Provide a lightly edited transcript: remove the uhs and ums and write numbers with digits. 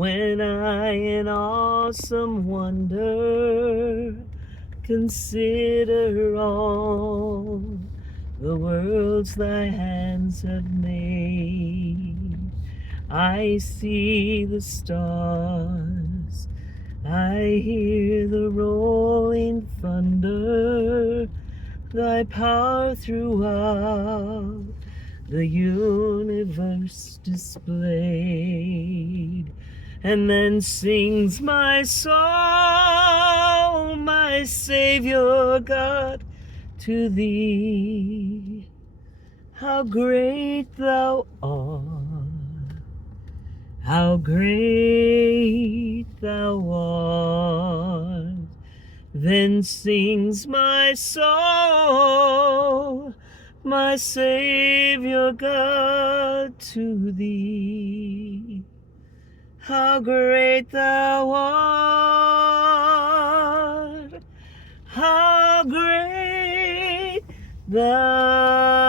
when I in awesome wonder consider all the worlds thy hands have made. I see the stars, I hear the rolling thunder, thy power throughout the universe displayed. And then sings my soul, my Savior God, to thee. How great thou art, how great thou art. Then sings my soul, my Savior God, to thee. How great thou art, how great thou